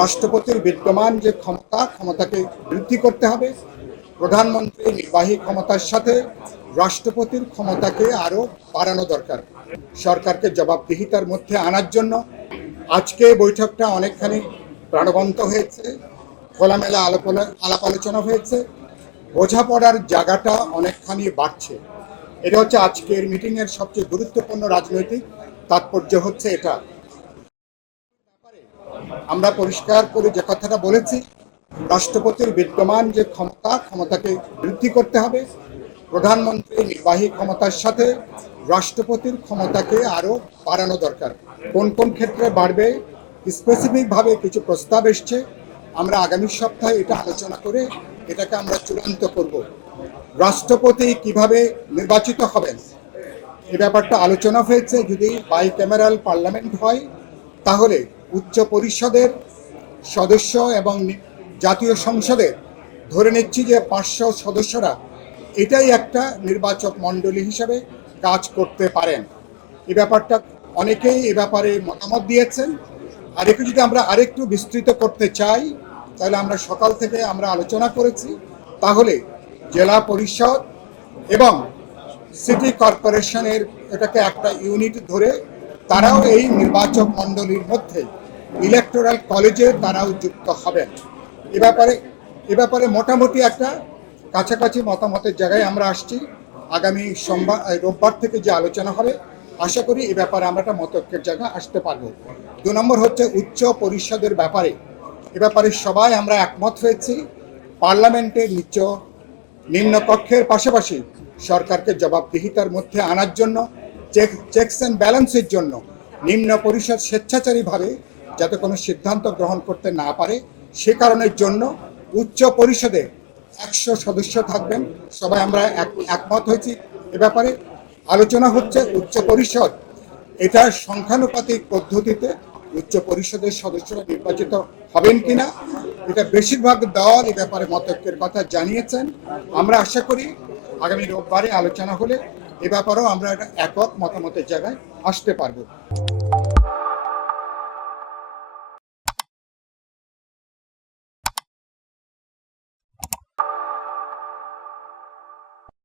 রাষ্ট্রপতির বিদ্যমান যে ক্ষমতাকে বৃদ্ধি করতে হবে। প্রধানমন্ত্রী নির্বাহী ক্ষমতার সাথে রাষ্ট্রপতির ক্ষমতাকে আরও বাড়ানো দরকার। সরকারকে জবাবদিহিতার মধ্যে আনার জন্য আজকে বৈঠকটা অনেকখানি প্রাণবন্ত হয়েছে, খোলামেলা আলাপ আলোচনা হয়েছে, বোঝাপড়ার জায়গাটা অনেকখানি বাড়ছে। এটা হচ্ছে আজকের মিটিংয়ের সবচেয়ে গুরুত্বপূর্ণ রাজনৈতিক তাৎপর্য হচ্ছে এটা। আমরা পরিষ্কার করে যে কথাটা বলেছি, রাষ্ট্রপতির বিদ্যমান যে ক্ষমতাকে বৃদ্ধি করতে হবে। প্রধানমন্ত্রী নির্বাহী ক্ষমতার সাথে রাষ্ট্রপতির ক্ষমতাকে আরও বাড়ানো দরকার। কোন কোন ক্ষেত্রে বাড়বে স্পেসিফিকভাবে কিছু প্রস্তাব এসছে। আমরা আগামী সপ্তাহে এটা আলোচনা করে এটাকে আমরা চূড়ান্ত করব। রাষ্ট্রপতি কিভাবে নির্বাচিত হবেন এ ব্যাপারটা আলোচনা হয়েছে। যদি বাইক্যামেরাল পার্লামেন্ট হয় তাহলে উচ্চ পরিষদের সদস্য এবং জাতীয় সংসদের ধরে নিচ্ছি যে 500 সদস্যরা এটাই একটা নির্বাচক মণ্ডলী হিসেবে কাজ করতে পারেন। এ ব্যাপারটা অনেকেই এ ব্যাপারে মতামত দিয়েছেন। আর একটু যদি আমরা আরেকটু বিস্তৃত করতে চাই তাহলে আমরা সকাল থেকে আমরা আলোচনা করেছি, তাহলে জেলা পরিষদ এবং সিটি কর্পোরেশনের এটাকে একটা ইউনিট ধরে তারাও এই নির্বাচক মণ্ডলীর মধ্যে ইলেকটোরাল কলেজে তারাও যুক্ত হবেন। এ ব্যাপারে মোটামুটি একটা কাছাকাছি মতামতের জায়গায় আমরা আসছি। আগামী রোববার থেকে যে আলোচনা হবে আশা করি এ ব্যাপারে আমরা একটা মতৈক্যের জায়গা আসতে পারবো। 2 নম্বর হচ্ছে উচ্চ পরিষদের ব্যাপারে। এ ব্যাপারে সবাই আমরা একমত হয়েছি। পার্লামেন্টের নিম্নকক্ষের পাশাপাশি সরকারকে জবাবদিহিতার মধ্যে আনার জন্য, চেকস অ্যান্ড ব্যালেন্সের জন্য নিম্ন পরিষদ স্বেচ্ছাচারীভাবে যাতে কোনো সিদ্ধান্ত গ্রহণ করতে না পারে সে কারণের জন্য উচ্চ পরিষদে 100 সদস্য থাকবেন। সবাই আমরা একমত হয়েছি। এ ব্যাপারে আলোচনা হচ্ছে উচ্চ পরিষদ এটা সংখ্যানুপাতিক পদ্ধতিতে উচ্চ পরিষদের সদস্যরা নির্বাচিত হবেন কিনা, এটা বেশিরভাগ দল এ ব্যাপারে মতৈক্যের কথা জানিয়েছেন। আমরা আশা করি আগামী রোববারে আলোচনা হলে এ ব্যাপারেও আমরা একটা একক মতামতের জায়গায় আসতে পারবো।